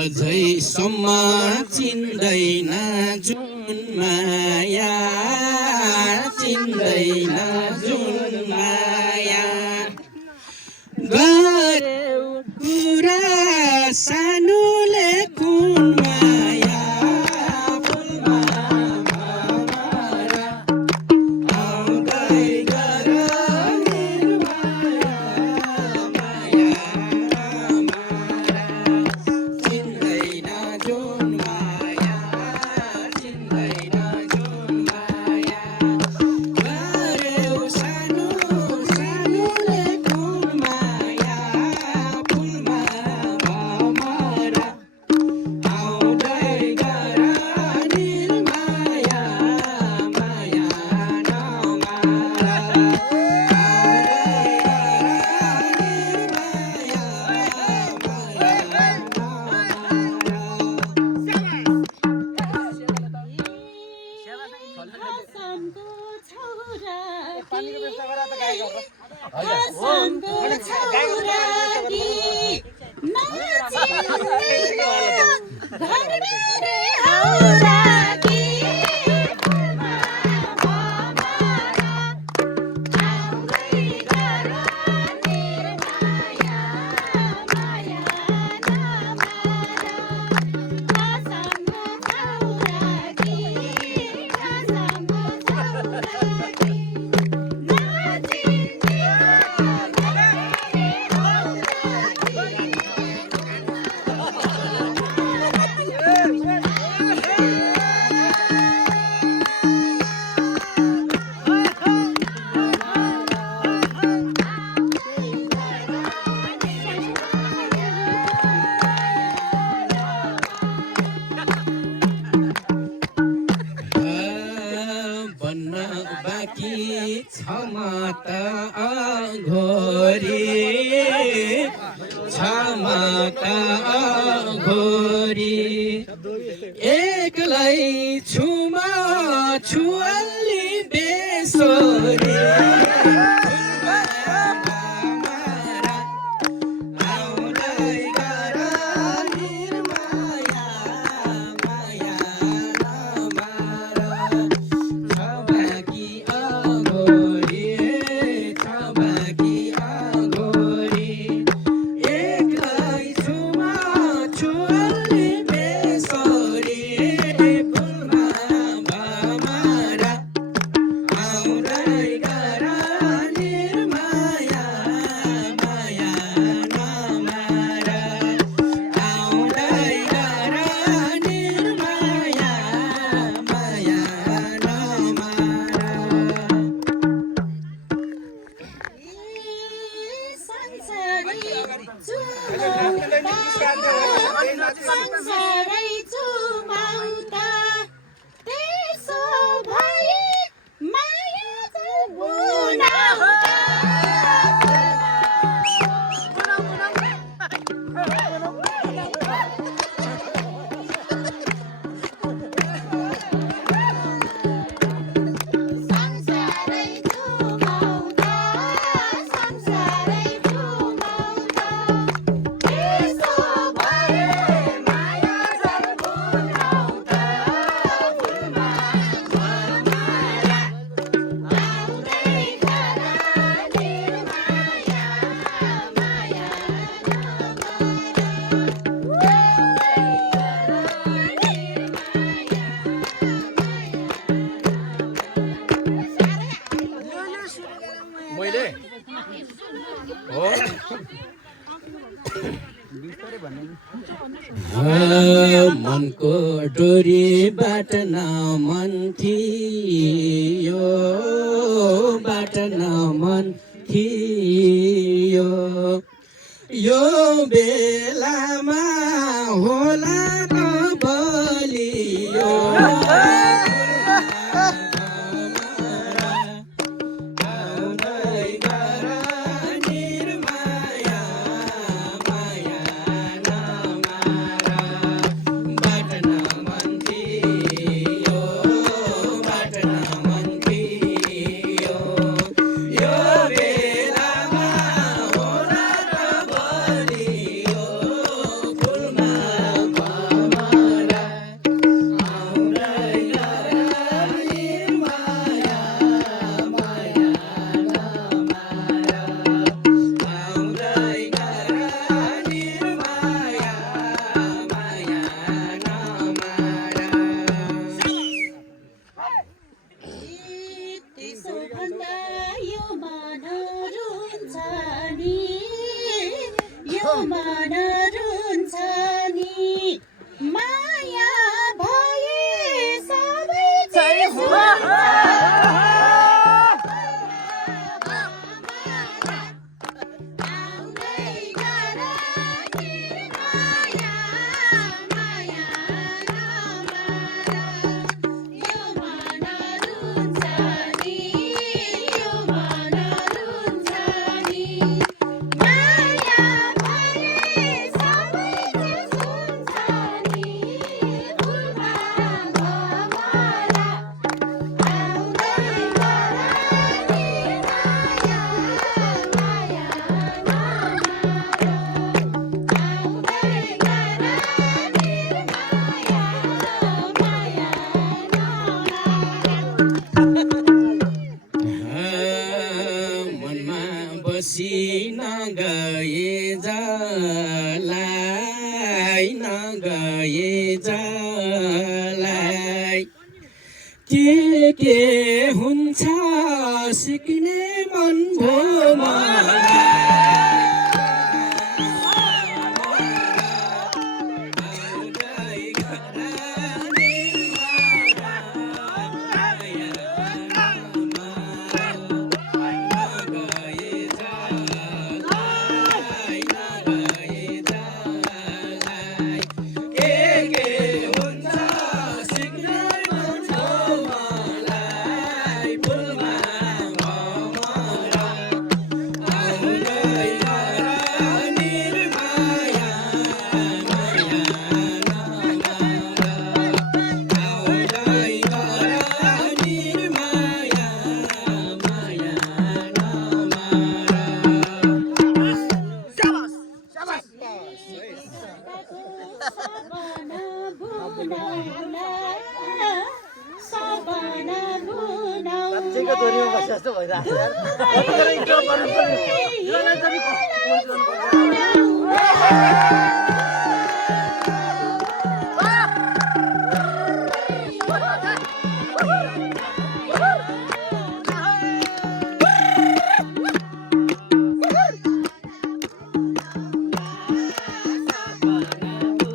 अझैसम्म चिन्दैन जुन माया, चिन्दैन जुन माया, गर्यौ कुरा सानोले कुन माया, फुलमा भमरा आउँदै गर निर्माया, माया चिन्दैन जुन माया, चिन्दैन जुन माया, गर्यौ सानो सानोले कुन माया, फुलमा भमरा आउँदै गर निर्माया, माया नमारा बन्न बाँकी छ म त अघोरी, छ म त अघोरी, एक्लै छु म छु अलि बेसोरी, आउँदै गर निर्माया, माया नमारा छ बाँकी अघोरी, छ बाँकी अघोरी, एक्लै छु म छु अलि बेसोरी, फुलमा भमरा आउँदै गर निर्माया, माया नमारा आउँदै गर निर्माया, माया नमारा। संसारै चुमाउँदा त्यसो भए माया बुनाउँदा संसारै चुमाउँदा, संसारै चुमाउँदा त्यसो भए माया बुनाउँदा, फुलमा भमरा आउँदै गर निर्माया, माया मैले हो मनको डोरीबाट मन थियो, बाट मन थियो, यो बेलामा होला त बलियो, आउँदै गर निर्माया, माया नमारा बाट मन थियो, बाट मन थियो, यो बेलामा होला त बलियो, मन रुन्छ नि माया भए सबै चिज हुन्छ आउँदै गर निर्माया माया नमार यो मन रुन्छ नि यो मन रुन्छ नि माया भए सबै चिज हुन्छ नि फुलमा भमरा आउँदै गर निर्माया माया नमार आउँदै गर निर्माया माया नमार मनमा बसी नगए जलाई नगए जलाई के हुन्छ सिक्ने मन भो साँच्चैको दोहोरीमा बसे जस्तो भइरहेको छ यार।